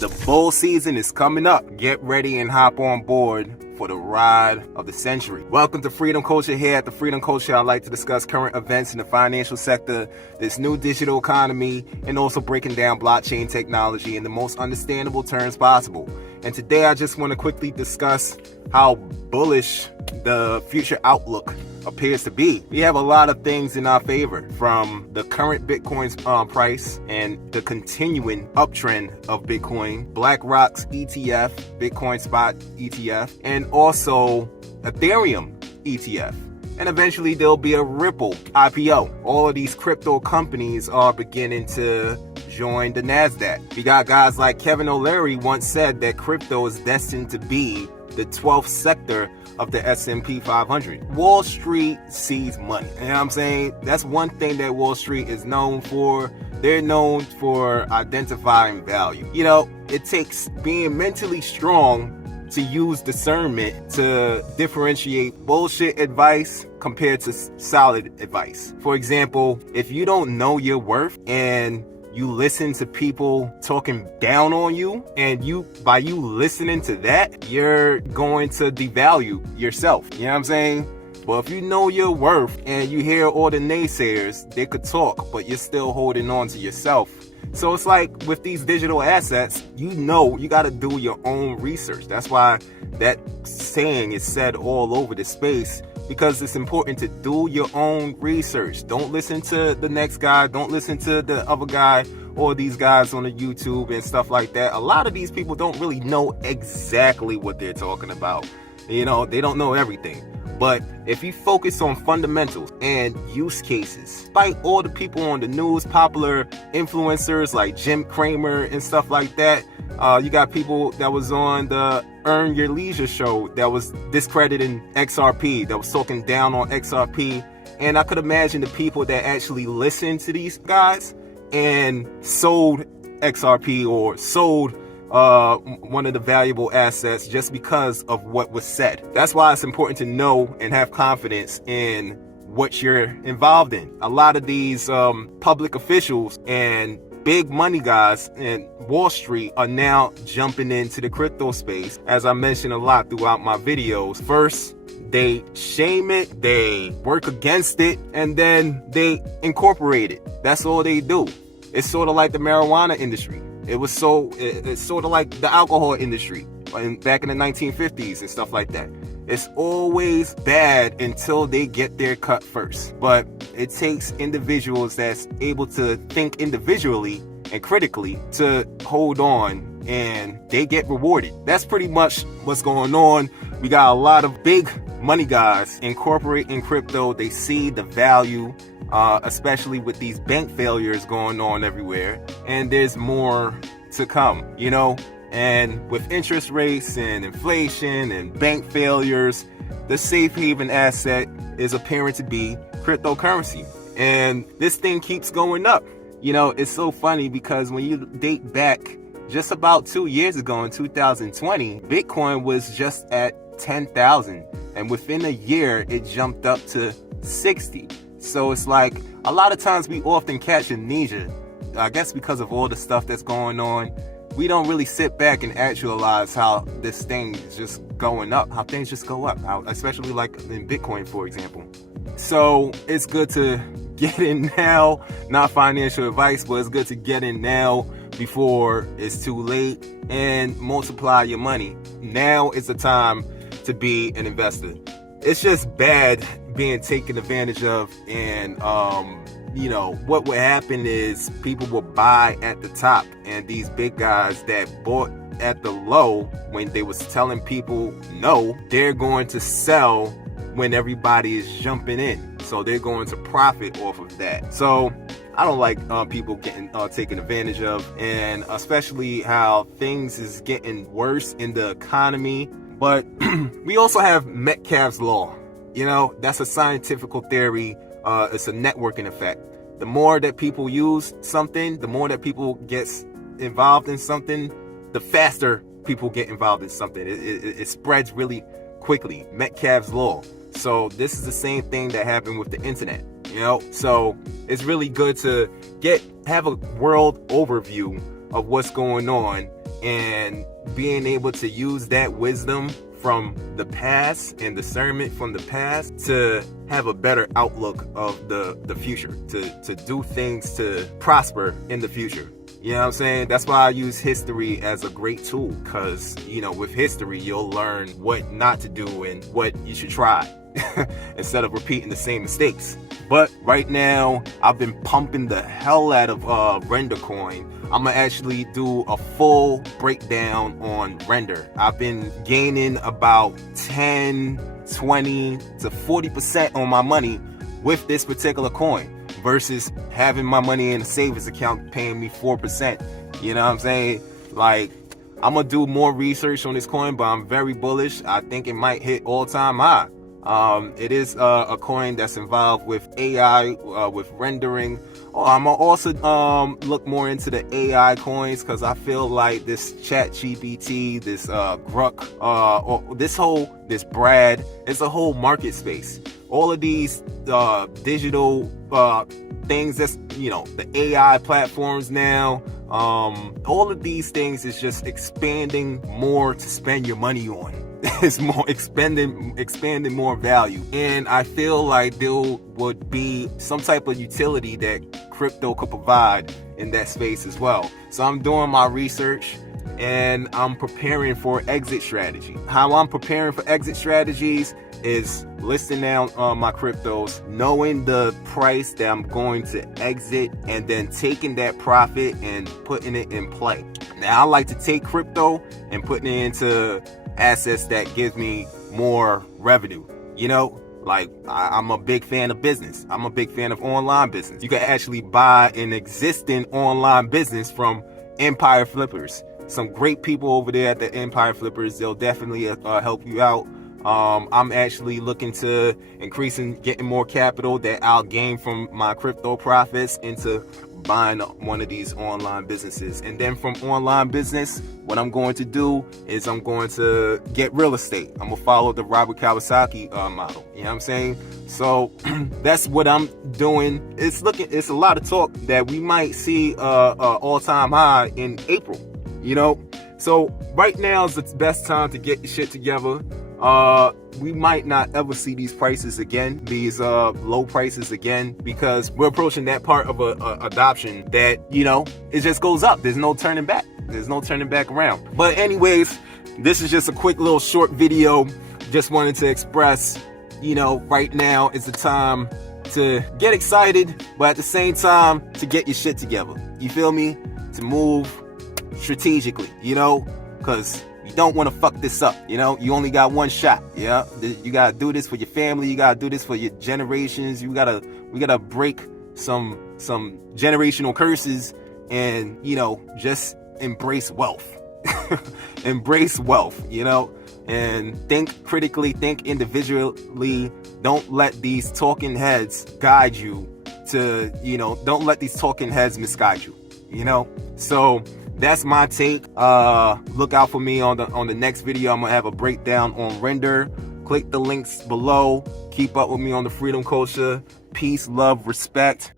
The bull season is coming up. Get ready and hop on board for the ride of the century. Welcome to Freedom Culture. Here at the Freedom Culture, I like to discuss current events in the financial sector, this new digital economy, and also breaking down blockchain technology in the most understandable terms possible. And today I just want to quickly discuss how bullish the future outlook appears to be. We have a lot of things in our favor, from the current Bitcoin's price and the continuing uptrend of Bitcoin, BlackRock's ETF, Bitcoin Spot ETF, and also Ethereum ETF. And eventually there'll be a Ripple IPO. All of these crypto companies are beginning to join the NASDAQ. We got guys like Kevin O'Leary once said that crypto is destined to be the 12th sector of the S&P 500. Wall Street sees money. You know what I'm saying? That's one thing that Wall Street is known for. They're known for identifying value. You know, it takes being mentally strong to use discernment to differentiate bullshit advice compared to solid advice. For example, if you don't know your worth and you listen to people talking down on you, and by you listening to that, you're going to devalue yourself. You know what I'm saying? But if you know your worth and you hear all the naysayers, they could talk, but you're still holding on to yourself. So it's like with these digital assets, you got to do your own research. That's why that saying is said all over the space, because it's important to do your own research. Don't listen to the next guy. Don't listen to the other guy or these guys on the YouTube and stuff like that. A lot of these people don't really know exactly what they're talking about. You know, they don't know everything. But if you focus on fundamentals and use cases, despite all the people on the news, popular influencers like Jim Cramer and stuff like that, you got people that was on the Earn Your Leisure show that was discrediting XRP, that was talking down on XRP. And I could imagine the people that actually listened to these guys and sold XRP or sold one of the valuable assets just because of what was said. That's why it's important to know and have confidence in what you're involved in. A lot of these public officials and big money guys in Wall Street are now jumping into the crypto space, as I mentioned a lot throughout my videos. First, they shame it, they work against it, and then they incorporate it. That's all they do. It's sort of like the marijuana industry. It's sort of like the alcohol industry back in the 1950s and stuff like that. It's always bad until they get their cut first. But it takes individuals that's able to think individually and critically to hold on, and they get rewarded. That's pretty much what's going on. We got a lot of big money guys incorporating crypto. They see the value, especially with these bank failures going on everywhere, and there's more to come, you know. And with interest rates and inflation and bank failures, the safe haven asset is appearing to be cryptocurrency, and this thing keeps going up. You know, it's so funny because when you date back just about 2 years ago in 2020, Bitcoin was just at 10,000, and within a year it jumped up to 60. So it's like a lot of times we often catch amnesia, I guess because of all the stuff that's going on. We don't really sit back and actualize how this thing is just going up, how things just go up, especially like in Bitcoin, for example. So it's good to get in now, not financial advice, but it's good to get in now before it's too late, and multiply your money. Now is the time to be an investor. It's just bad being taken advantage of, and you know, what would happen is people will buy at the top, and these big guys that bought at the low when they was telling people no, they're going to sell when everybody is jumping in. So they're going to profit off of that. So I don't like people getting taken advantage of, and especially how things is getting worse in the economy. But we also have Metcalfe's law. You know, that's a scientific theory. It's a networking effect. The more that people use something, the more that people gets involved in something, the faster people get involved in something. It spreads really quickly. Metcalfe's law. So this is the same thing that happened with the internet. You know, so it's really good to have a world overview of what's going on and being able to use that wisdom from the past and discernment from the past to have a better outlook of the future, to do things to prosper in the future. You know what I'm saying? That's why I use history as a great tool, because, you know, with history, you'll learn what not to do and what you should try instead of repeating the same mistakes. But right now, I've been pumping the hell out of Render coin. I'm gonna actually do a full breakdown on Render. I've been gaining about 10, 20 to 40% on my money with this particular coin versus having my money in a savings account paying me 4%. You know what I'm saying? Like, I'm gonna do more research on this coin, but I'm very bullish. I think it might hit all-time high. It is a coin that's involved with AI, with rendering. I'm gonna also look more into the AI coins, because I feel like this ChatGPT, this Grok, or this Brad, it's a whole market space. All of these digital things, that's, you know, the AI platforms now, all of these things is just expanding more to spend your money on. It's more expanding more value, and I feel like there would be some type of utility that crypto could provide in that space as well. So I'm doing my research and I'm preparing for exit strategy. How I'm preparing for exit strategies is listing down my cryptos, knowing the price that I'm going to exit, and then taking that profit and putting it in play. Now, I like to take crypto and putting it into assets that give me more revenue. You know, like, I'm a big fan of business. I'm a big fan of online business. You can actually buy an existing online business from Empire Flippers. Some great people over there at the Empire Flippers. They'll definitely help you out. I'm actually looking to getting more capital that I'll gain from my crypto profits into buying one of these online businesses. And then from online business, what I'm going to do is I'm going to get real estate. I'm gonna follow the Robert Kiyosaki model. You know what I'm saying? So that's what I'm doing. It's a lot of talk that we might see all-time high in April. You know, so right now is the best time to get your shit together. We might not ever see these prices again, these low prices again, because we're approaching that part of adoption that, you know, it just goes up. There's no turning back. There's no turning back around. But anyways, this is just a quick little short video. Just wanted to express, you know, right now is the time to get excited, but at the same time to get your shit together. You feel me? To move strategically, you know, because you don't want to fuck this up. You know, you only got one shot. Yeah, you gotta do this for your family. You gotta do this for your generations. We gotta break some generational curses, and, you know, just embrace wealth. Embrace wealth, you know, and think critically, think individually. Don't let these talking heads guide you to, you know, don't let these talking heads misguide you, you know. So that's my take. Look out for me on the next video. I'm gonna have a breakdown on Render. Click the links below. Keep up with me on the Freedom Culture. Peace, love, respect.